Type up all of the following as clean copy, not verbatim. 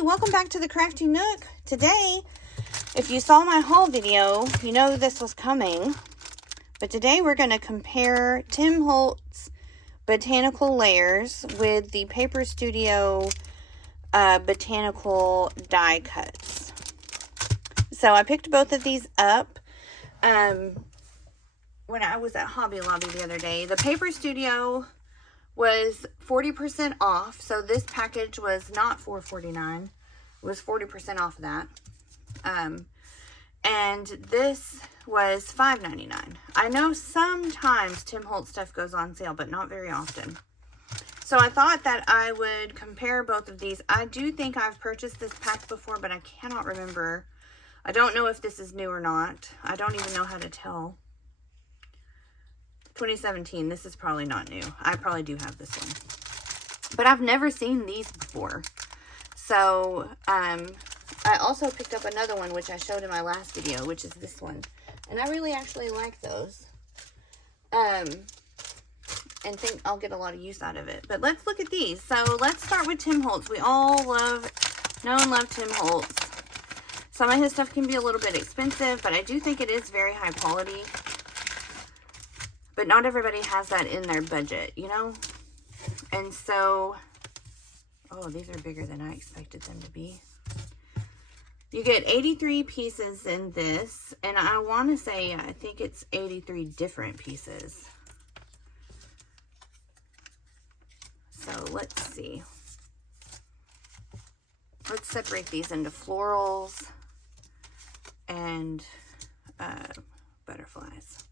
Hey, welcome back to the Crafty Nook. Today, if you saw my haul video, you know this was coming. But today we're going to compare Tim Holtz botanical layers with the Paper Studio botanical die cuts. So I picked both of these up when I was at Hobby Lobby the other day. The Paper Studio was 40% off, so this package was not $4.49. It was 40% off of that. And this was $5.99. I know sometimes Tim Holtz stuff goes on sale, but not very often. So I thought that I would compare both of these. I do think I've purchased this pack before, but I cannot remember. I don't know if this is new or not. I don't even know how to tell. 2017, this is probably not new. I probably do have this one. But I've never seen these before. So, I also picked up another one, which I showed in my last video, which is this one. And I really actually like those. And think I'll get a lot of use out of it. But let's look at these. So, let's start with Tim Holtz. We all know and love Tim Holtz. Some of his stuff can be a little bit expensive, but I do think it is very high quality. But not everybody has that in their budget, you know? And so, oh, these are bigger than I expected them to be. You get 83 pieces in this, and I want to say, I think it's 83 different pieces. So, let's see. Let's separate these into florals and butterflies.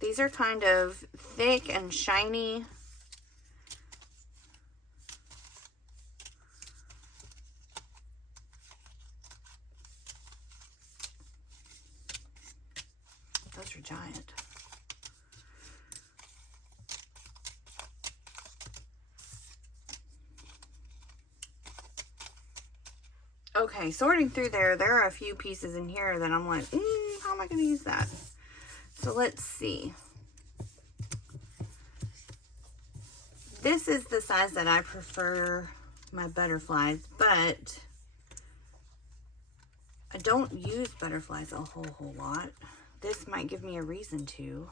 These are kind of thick and shiny. Those are giant. Okay, sorting through there are a few pieces in here that I'm like, how am I going to use that? So let's see. This is the size that I prefer my butterflies, but I don't use butterflies a whole lot. This might give me a reason to.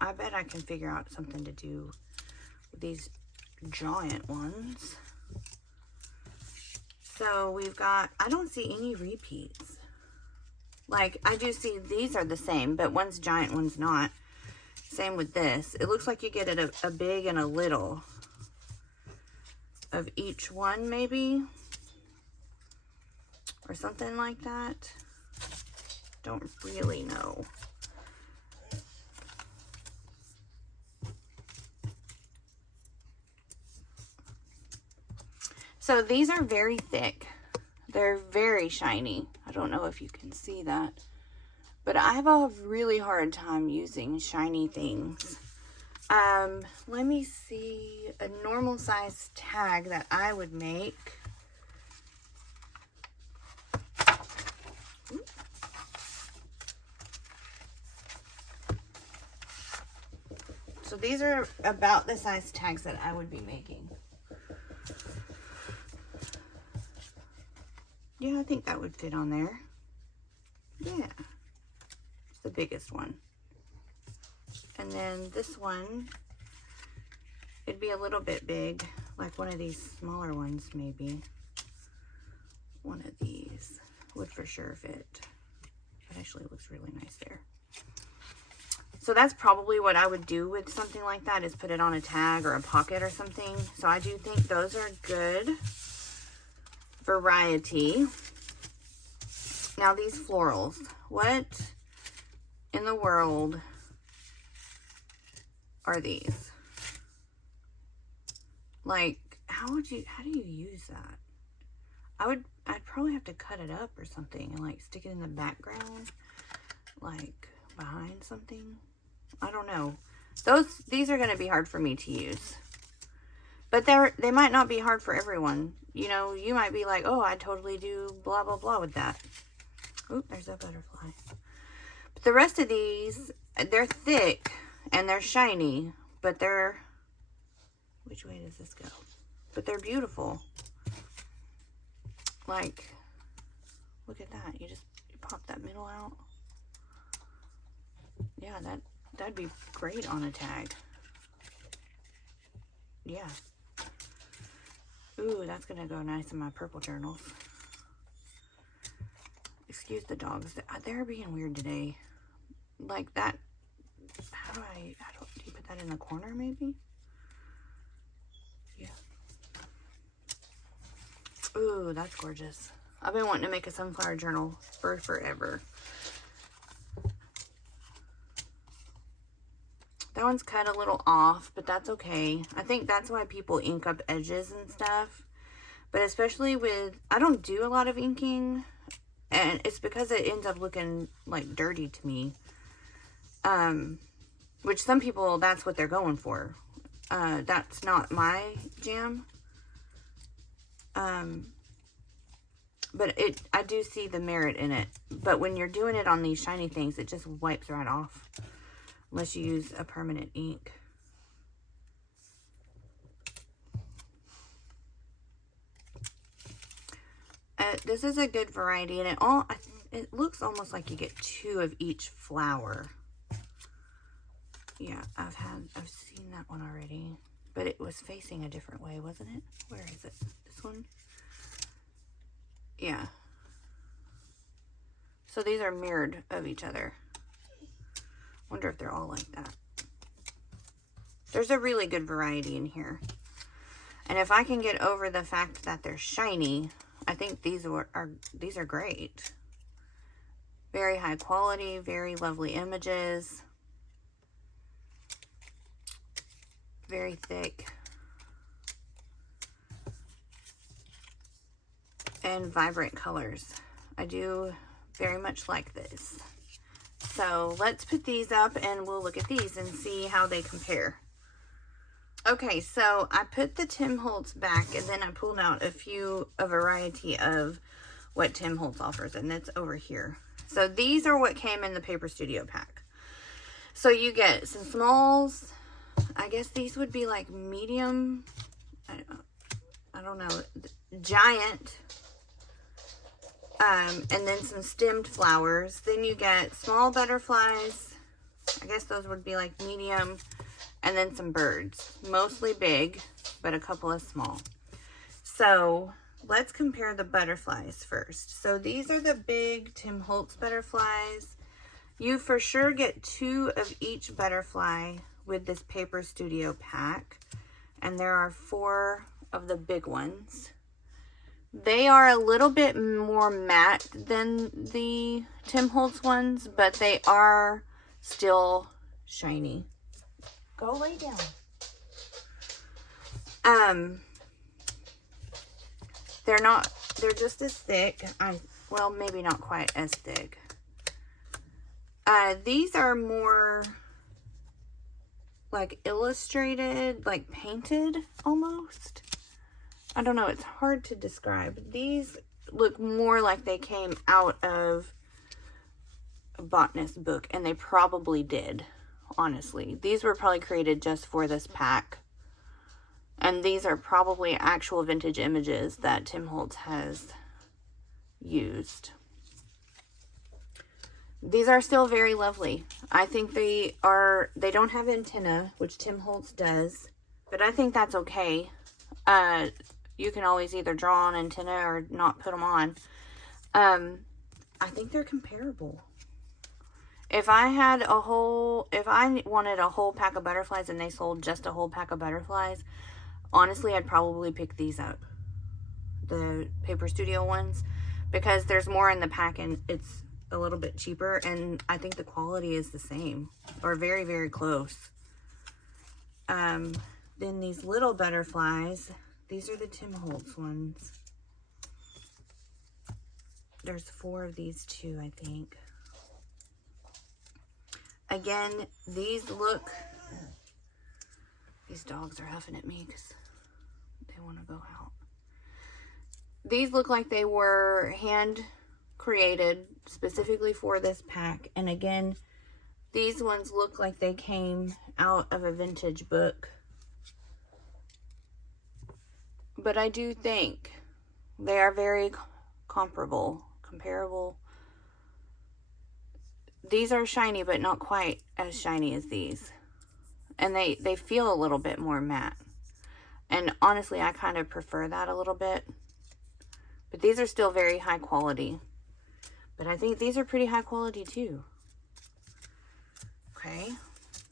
I bet I can figure out something to do with these giant ones. So we've got, I don't see any repeats. Like, I do see these are the same, but one's giant, one's not. Same with this. It looks like you get it a big and a little of each one, maybe. Or something like that. Don't really know. So these are very thick. They're very shiny. I don't know if you can see that. But I have a really hard time using shiny things. Let me see a normal size tag that I would make. So these are about the size tags that I would be making. Yeah, I think that would fit on there. Yeah. It's the biggest one. And then this one, it'd be a little bit big, like one of these smaller ones maybe. One of these would for sure fit. It actually looks really nice there. So that's probably what I would do with something like that, is put it on a tag or a pocket or something. So I do think those are good variety. Now these florals, what in the world are these? Like, how do you use that? I'd probably have to cut it up or something and like stick it in the background, like behind something. I don't know. These are going to be hard for me to use. But they might not be hard for everyone. You know, you might be like, oh, I totally do blah, blah, blah with that. Oh, there's a butterfly. But the rest of these, they're thick and they're shiny, but they're, which way does this go? But they're beautiful. Like, look at that. You pop that middle out. Yeah, that'd be great on a tag. Yeah. Ooh, that's gonna go nice in my purple journals. Excuse the dogs. They're being weird today. Like that. Do you put that in the corner maybe? Yeah. Ooh, that's gorgeous. I've been wanting to make a sunflower journal for forever. That one's cut a little off, but that's okay. I think that's why people ink up edges and stuff. But especially with, I don't do a lot of inking, and it's because it ends up looking like dirty to me. Which some people, that's what they're going for. That's not my jam. But I do see the merit in it. But when you're doing it on these shiny things, it just wipes right off. Unless you use a permanent ink. This is a good variety, and it looks almost like you get 2 of each flower. Yeah, I've seen that one already, but it was facing a different way, wasn't it? Where is it? This one? Yeah. So these are mirrored of each other. Wonder if they're all like that. There's a really good variety in here. And if I can get over the fact that they're shiny, I think these are great. Very high quality, very lovely images. Very thick. And vibrant colors. I do very much like this. So let's put these up and we'll look at these and see how they compare. Okay, so I put the Tim Holtz back and then I pulled out a variety of what Tim Holtz offers, and it's over here. So these are what came in the Paper Studio pack. So you get some smalls. I guess these would be like medium. I don't know. Giant. And then some stemmed flowers. Then you get small butterflies. I guess those would be like medium. And then some birds. Mostly big, but a couple of small. So let's compare the butterflies first. So these are the big Tim Holtz butterflies. You for sure get 2 of each butterfly with this Paper Studio pack. And there are 4 of the big ones. They are a little bit more matte than the Tim Holtz ones, but they are still shiny. Go lay down. They're just as thick. Well, maybe not quite as thick. These are more like illustrated, like painted almost. I don't know, it's hard to describe. These look more like they came out of a botanist book, and they probably did, honestly. These were probably created just for this pack. And these are probably actual vintage images that Tim Holtz has used. These are still very lovely. I think they don't have antenna, which Tim Holtz does, but I think that's okay. You can always either draw on antenna or not put them on. I think they're comparable. If I wanted a whole pack of butterflies and they sold just a whole pack of butterflies, honestly, I'd probably pick these up. The Paper Studio ones, because there's more in the pack and it's a little bit cheaper, and I think the quality is the same or very, very close. Then these little butterflies, these are the Tim Holtz ones. There's 4 of these too, I think. Again, these dogs are huffing at me because they want to go out. These look like they were hand created specifically for this pack. And again, these ones look like they came out of a vintage book. But I do think they are very comparable. These are shiny, but not quite as shiny as these. And they feel a little bit more matte. And honestly, I kind of prefer that a little bit. But these are still very high quality. But I think these are pretty high quality too. Okay,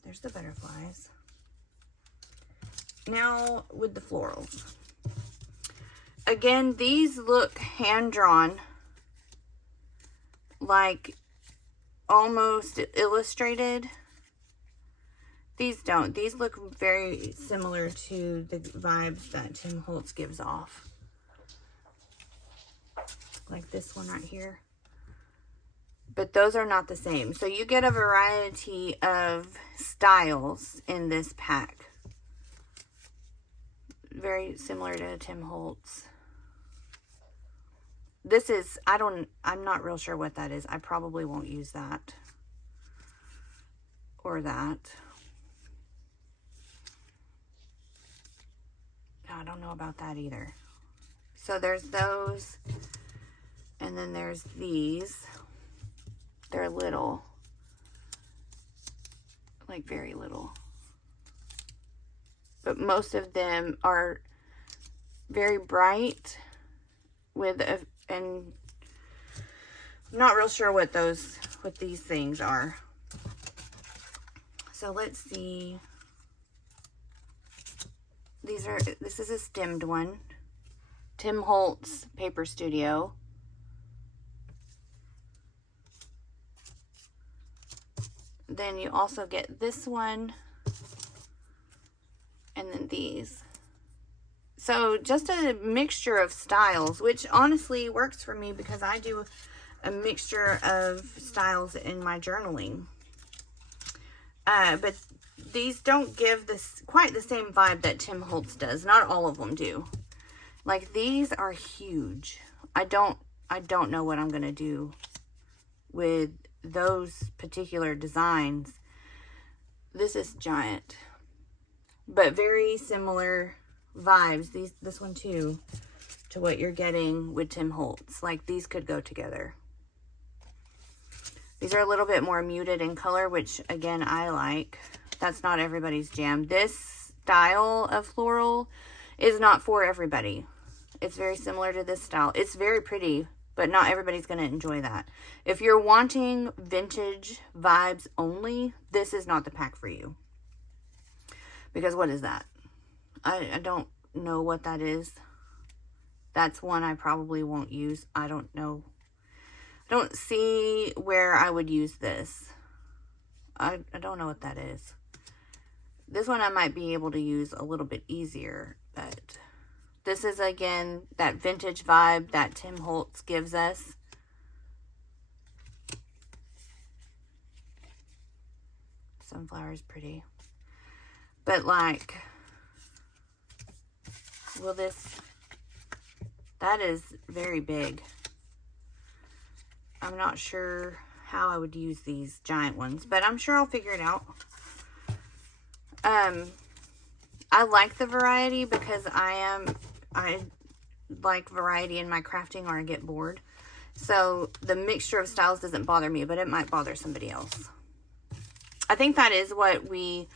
there's the butterflies. Now with the florals. Again, these look hand-drawn, like almost illustrated. These don't. These look very similar to the vibes that Tim Holtz gives off. Like this one right here. But those are not the same. So you get a variety of styles in this pack. Very similar to Tim Holtz. This is, I'm not real sure what that is. I probably won't use that. Or that. I don't know about that either. So there's those. And then there's these. They're little. Like very little. But most of them are very bright with a, and I'm not real sure what these things are. So let's see. This is a stemmed one. Tim Holtz Paper Studio. Then you also get this one. And then these. So just a mixture of styles, which honestly works for me because I do a mixture of styles in my journaling. But these don't give this quite the same vibe that Tim Holtz does. Not all of them do. Like these are huge. I don't know what I'm gonna do with those particular designs. This is giant. But very similar vibes, this one too, to what you're getting with Tim Holtz. Like these could go together. These are a little bit more muted in color, which again, I like. That's not everybody's jam. This style of floral is not for everybody. It's very similar to this style. It's very pretty, but not everybody's going to enjoy that. If you're wanting vintage vibes only, this is not the pack for you. Because what is that? I don't know what that is. That's one I probably won't use. I don't know. I don't see where I would use this. I don't know what that is. This one I might be able to use a little bit easier. But this is, again, that vintage vibe that Tim Holtz gives us. Sunflower is pretty. But like, will this, that is very big. I'm not sure how I would use these giant ones, but I'm sure I'll figure it out. I like the variety because I like variety in my crafting or I get bored. So the mixture of styles doesn't bother me, but it might bother somebody else. I think that is what we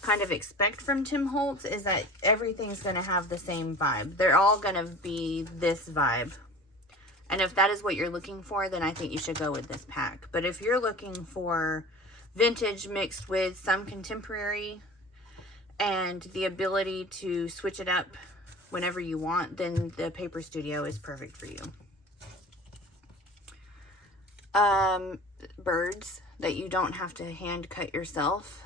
kind of expect from Tim Holtz, is that everything's going to have the same vibe. They're all going to be this vibe. And if that is what you're looking for, then I think you should go with this pack. But if you're looking for vintage mixed with some contemporary and the ability to switch it up whenever you want, then the Paper Studio is perfect for you. Birds that you don't have to hand cut yourself.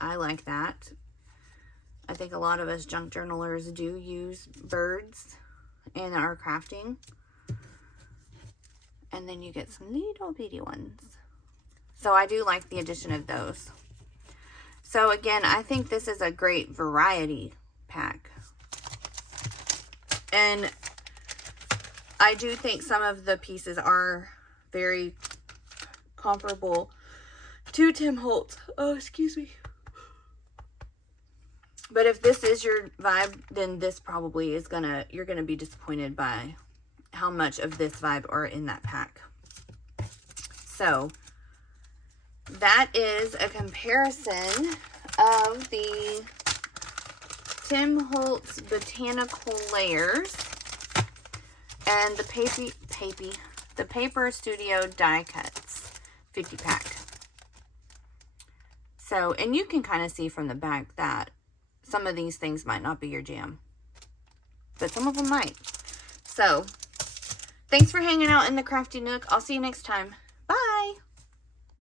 I like that. I think a lot of us junk journalers do use birds in our crafting. And then you get some little bitty ones. So I do like the addition of those. So again, I think this is a great variety pack. And I do think some of the pieces are very comparable to Tim Holtz. Oh, excuse me. But if this is your vibe, then this probably is you're gonna be disappointed by how much of this vibe are in that pack. So that is a comparison of the Tim Holtz Botanical Layers and the Paper Studio Die Cuts 50 pack. So, and you can kind of see from the back that some of these things might not be your jam, but some of them might. So, thanks for hanging out in the Crafty Nook. I'll see you next time.